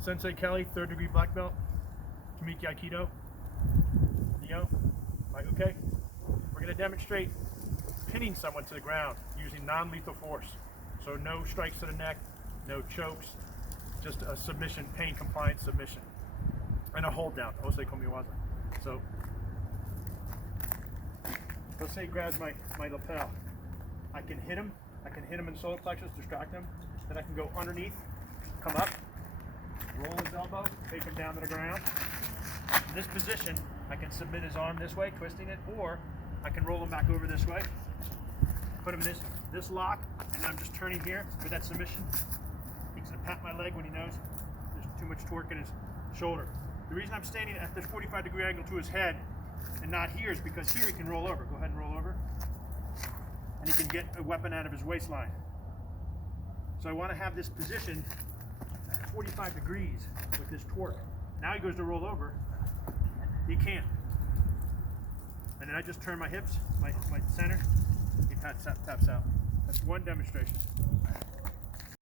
Sensei Kelly, 3rd degree black belt. Tomiki Aikido. Neo, my uke. We're going to demonstrate pinning someone to the ground using non-lethal force. So no strikes to the neck, no chokes, just a submission, pain compliant submission. And a hold down, Ose Komiwaza. So, Jose grabs my lapel. I can hit him in solar plexus, distract him. Then I can go underneath, come up, roll his elbow, take him down to the ground. In this position, I can submit his arm this way, twisting it, or I can roll him back over this way, put him in this lock, and I'm just turning here for that submission. He's gonna pat my leg when he knows there's too much torque in his shoulder. The reason I'm standing at this 45-degree angle to his head and not here is because here he can roll over. Go ahead and roll over. And he can get a weapon out of his waistline. So I want to have this position at 45 degrees with this torque. Now he goes to roll over. He can't. And then I just turn my hips, my center. He taps out. That's one demonstration.